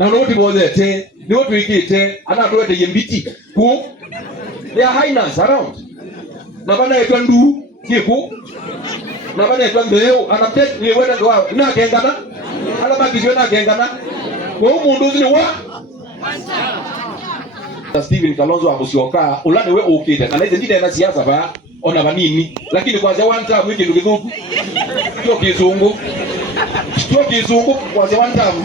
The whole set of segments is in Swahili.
na noti bozete ni watu wikite ana tuwete yembiti ku their highness around na bana etwa ndu kiku na bana etwa mbeo anapete ni wenda kwa na kengana ala bakizwe na kengana kwa umundu zini wa Stephen Kalonzo Musyoka ulani we ukite na hizo ndide na siasa ba ona banini lakini kwanza one time wiki ndugithuku sio kizungu kwanza one time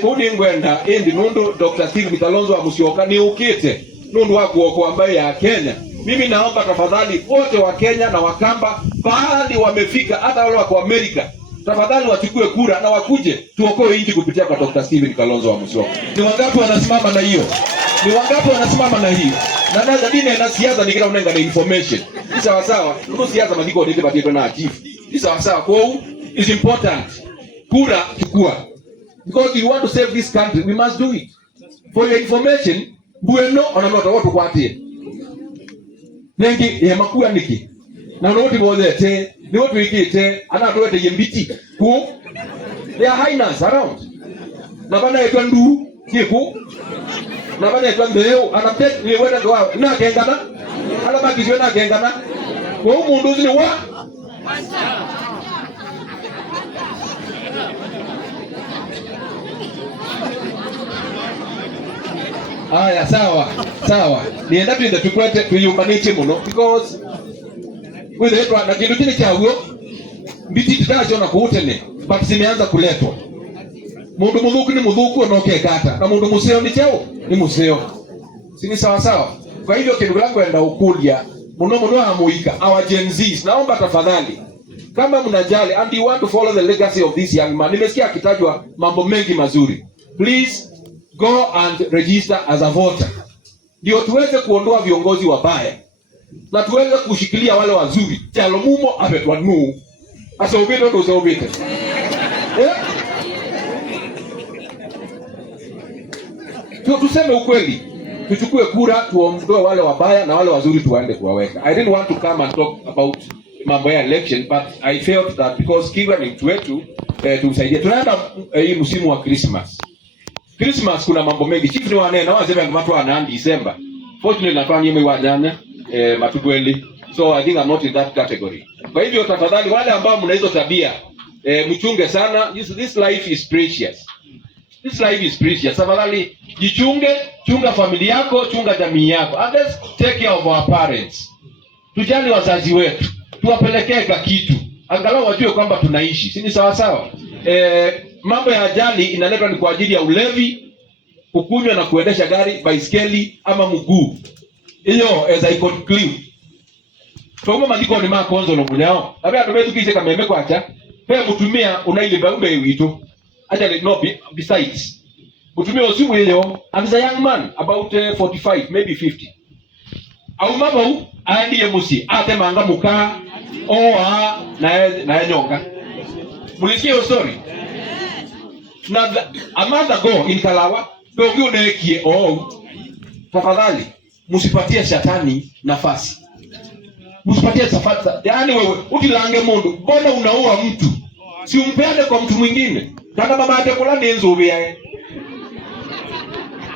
kuni ngwenda ndi nundu Dr. Stephen Kalonzo Musyoka ni ukite nundu wa kuokoa ambaye ya Kenya. Mimi naomba tafadhali wote wa Kenya na Wakamba bahali wamefika hata wale wa Amerika tafadhali wachukue kura na wakuje tuokoe nchi kupitia kwa Dr. Stephen Kalonzo Musyoka. Ni wangapi wanasimama na hiyo? Ni wangapi wanasimama na hiyo? Na nada dine na siasa ni kila unenga na information. Ni sawa sawa. Ndio siasa maziko ndio batie na chief. Ni sawa sawa. Kwa hiyo is important. Kura chukua. Because you want to save this country, we must do it. For your information, bueno onamota watu kwatie. Nengi ya makuya niki. Na noti bozete, ni watu wikite, ana tuwete yembiti ku their highness around. Na bana etwa ndu kiku na bana etwa mbeo anapete ni wenda kwa na kengana ala bakizwe na kengana kwa umundu zini wa aya sawa nienda tuende tukwete tuyumbanite muno because with it na kindu kile chaguo mbiti tutacho na kuutene but zimeanza kuletwa mundu mudhuku ni mudhuku anoke kata na mundu museo ni chao ni museo sini sawa kwa hivyo kindu langu enda ukulia muno amuika our Gen Zs naomba tafadhali kama mnajali and you want to follow the legacy of this young man nimesikia akitajwa mambo mengi mazuri please go and register as a voter ndio tuweze kuondoa viongozi wabaya na tuweze kushikilia wale wazuri chalo mumo abetwa nu asobito ndo sobito tuseme ukweli tuchukue kura tuondoe wale wabaya na wale wazuri tuwaende kuwaweka. I didn't want to come and talk about mambo ya election but I felt that because Kiwa ni mtu wetu tumsaidie. Tunaenda hii msimu wa Christmas kuna mambo mengi chief ni wanena wasema watu wana December fortunately natwani yeye wa nyanya matugweli so I think I'm not in that category. Kwa hivyo tafadhali wale ambao mna hizo tabia mchunge sana. This life is precious. This life is precious. Tafadhali jichunge, chunga familia yako, chunga jamii yako. And let's take care of our parents. Tujali wazazi wetu. Tuwapelekee kitu. Angalau wajue kwamba tunaishi. Si ni sawa? Mambo ya ajali inaletwa ni kwa ajili ya ulevi, kukunywa na kuendesha gari, baiskeli ama mguu. Hiyo as I conclude. Tomo mandiko ni makonzo no munyao. Abe adobetu kise kameme kwacha. Pe mutumia unailiba umbe wito. Actually no besides. Mutumia osimu hiyo as a young man about 45 maybe 50. Au mabu andi musi ate manga muka oa na nyonga. Mulisikia hiyo story? Na a month ago in Kalawa dogi unekie tafadhali msipatie shetani nafasi. Msipatie safari. Yaani wewe utilange mundu mbona unaua mtu? Si umpeane kwa mtu mwingine. Kana mama ate kula nenzo biae.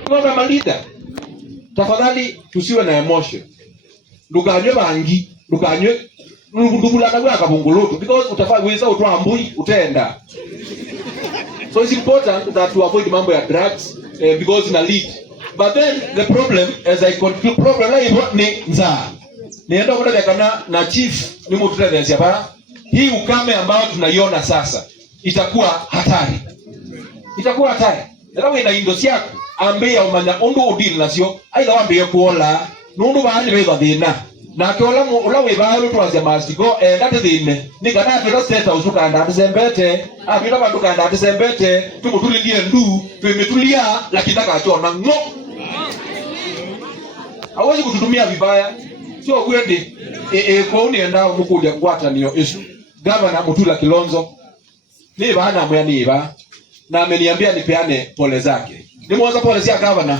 Kwa malida. Tafadhali tusiwe na emotion. Nduganywe bangi, nduganywe ndubula na bwa kabunguluto because utafaweza utwambui utenda. So it's important that to avoid mambo ya drugs because ina lead. But then the problem as I conclude problem ni nzaa. Nienda kuenda kana na chief ni mtu tena hapa. Hii ukame ambao tunaiona sasa itakuwa hatari. Ndio ina Indonesia ambia umanya ondo udil nasio aidha wambie kuola nundu baani beba thina na kiola ulawe baalo twaze masigo ndate thine nikana tira seta usuka ndate sembete abira bandu kanda ndate sembete tumutulilie ndu tumetulia lakini akachona ngo hawezi kututumia vibaya sio kwende kwa unienda mukuja kwatanio isu Governor Mutula Kilonzo ni bana mwaniba na ameniambia nipeane pole zake. Nimeweza pole zia governor.